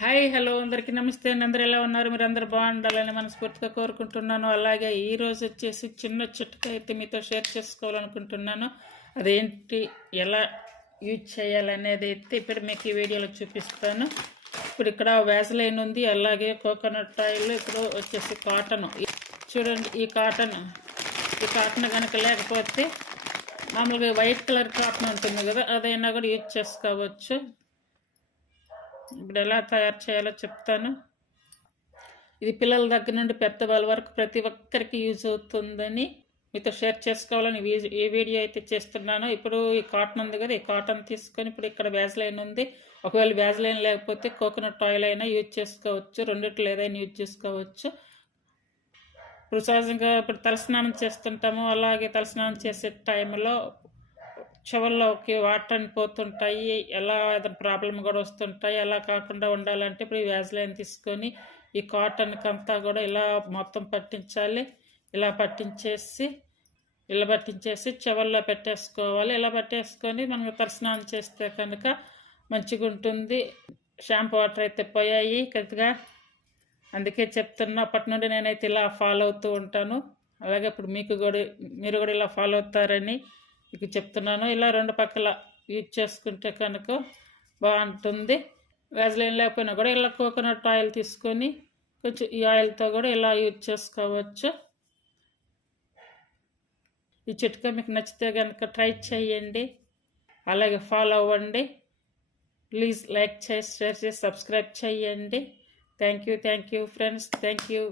Hi hello అందరికీ నమస్తే. అందరు ఎలా ఉన్నారు? మీరు అందరు బాగుండాలని మనస్ఫూర్తిగా కోరుకుంటున్నాను. అలాగే ఈరోజు వచ్చేసి చిన్న చిట్కా అయితే మీతో షేర్ చేసుకోవాలనుకుంటున్నాను. అదేంటి, ఎలా యూజ్ చేయాలనేది అయితే ఇప్పుడు మీకు ఈ వీడియోలో చూపిస్తాను. ఇప్పుడు ఇక్కడ వ్యాజ్లైన్ ఉంది, అలాగే కోకోనట్ ఆయిల్, ఇప్పుడు వచ్చేసి కాటన్. చూడండి, ఈ కాటన్ కనుక లేకపోతే మామూలుగా వైట్ కలర్ కాటన్ ఉంటుంది కదా, అదైనా కూడా యూజ్ చేసుకోవచ్చు. ఇప్పుడు ఎలా తయారు చేయాలో చెప్తాను. ఇది పిల్లల దగ్గర నుండి పెద్దవాళ్ళ వరకు ప్రతి ఒక్కరికి యూజ్ అవుతుందని మీతో షేర్ చేసుకోవాలని ఈ వీడియో అయితే చేస్తున్నాను. ఇప్పుడు ఈ కాటన్ ఉంది కదా, ఈ కాటన్ తీసుకొని ఇప్పుడు ఇక్కడ వ్యాజ్లైన్ ఉంది. ఒకవేళ వ్యాజ్లైన్ లేకపోతే కోకోనట్ ఆయిల్ అయినా యూజ్ చేసుకోవచ్చు, రెండిట్లో ఏదైనా యూజ్ చేసుకోవచ్చు. ఇప్పుడు సహజంగా ఇప్పుడు తలస్నానం చేస్తుంటాము, అలాగే తలస్నానం చేసే టైంలో చెవుల్లోకి వాటర్ అని పోతుంటాయి, ఎలా ఏదైనా ప్రాబ్లం కూడా వస్తుంటాయి. అలా కాకుండా ఉండాలంటే ఇప్పుడు ఈ వ్యాజ్లైన్ తీసుకొని ఈ కాటన్కి అంతా కూడా ఇలా మొత్తం పట్టించాలి. ఇలా పట్టించేసి చెవుల్లో పెట్టేసుకోవాలి. ఇలా పట్టేసుకొని మనం తలస్నానం చేస్తే కనుక మంచిగా ఉంటుంది. షాంపూ వాటర్ అయితే పోయాయి కొద్దిగా, అందుకే చెప్తున్నా. అప్పటి నుండి నేనైతే ఇలా ఫాలో అవుతూ ఉంటాను. అలాగే ఇప్పుడు మీరు కూడా ఇలా ఫాలో అవుతారని మీకు చెప్తున్నాను. ఇలా రెండు పక్కల యూజ్ చేసుకుంటే కనుక బాగుంటుంది. వ్యాజ్లైన్ లేకపోయినా కూడా ఇలా కోకోనట్ ఆయిల్ తీసుకొని కొంచెం ఈ ఆయిల్తో కూడా ఇలా యూజ్ చేసుకోవచ్చు. ఈ చిట్కా మీకు నచ్చితే కనుక ట్రై చేయండి, అలాగే ఫాలో అవ్వండి. ప్లీజ్ లైక్ చేసి, షేర్ చేసి, సబ్స్క్రైబ్ చేయండి. Thank you friends, thank you.